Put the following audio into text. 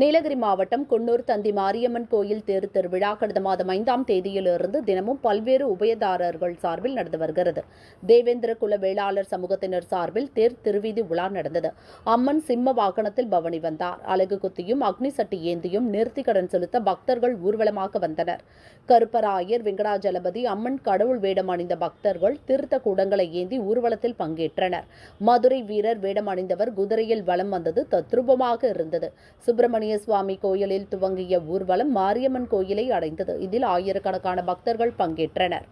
நீலகிரி மாவட்டம் குன்னூர் தந்தி மாரியம்மன் கோயில் தேர் திருவிழா கடந்த மாதம் 5ஆம் தேதியிலிருந்து தினமும் பல்வேறு உபயதாரர்கள் சார்பில் நடந்து வருகிறது. தேவேந்திர குல வேளாளர் சமூகத்தினர் சார்பில் தேர் திருவீதி உலா நடந்தது. அம்மன் சிம்ம வாகனத்தில் பவனி வந்தார். அலகு குத்தியும் அக்னி சட்டி ஏந்தியும் நேர்த்திக்கடன் செலுத்த பக்தர்கள் ஊர்வலமாக வந்தனர். கருப்பராயர், வெங்கடாஜலபதி, அம்மன் கடவுள் வேடம் அணிந்த பக்தர்கள் திருத்த கூடங்களை ஏந்தி ஊர்வலத்தில் பங்கேற்றனர். மதுரை வீரர் வேடம் அணிந்தவர் குதிரையில் வலம் வந்தது தத்ரூபமாக இருந்தது. சுப்பிரமணிய சுவாமி கோயிலில் துவங்கிய ஊர்வலம் மாரியம்மன் கோயிலை அடைந்தது. இதில் ஆயிரக்கணக்கான பக்தர்கள் பங்கேற்றனர்.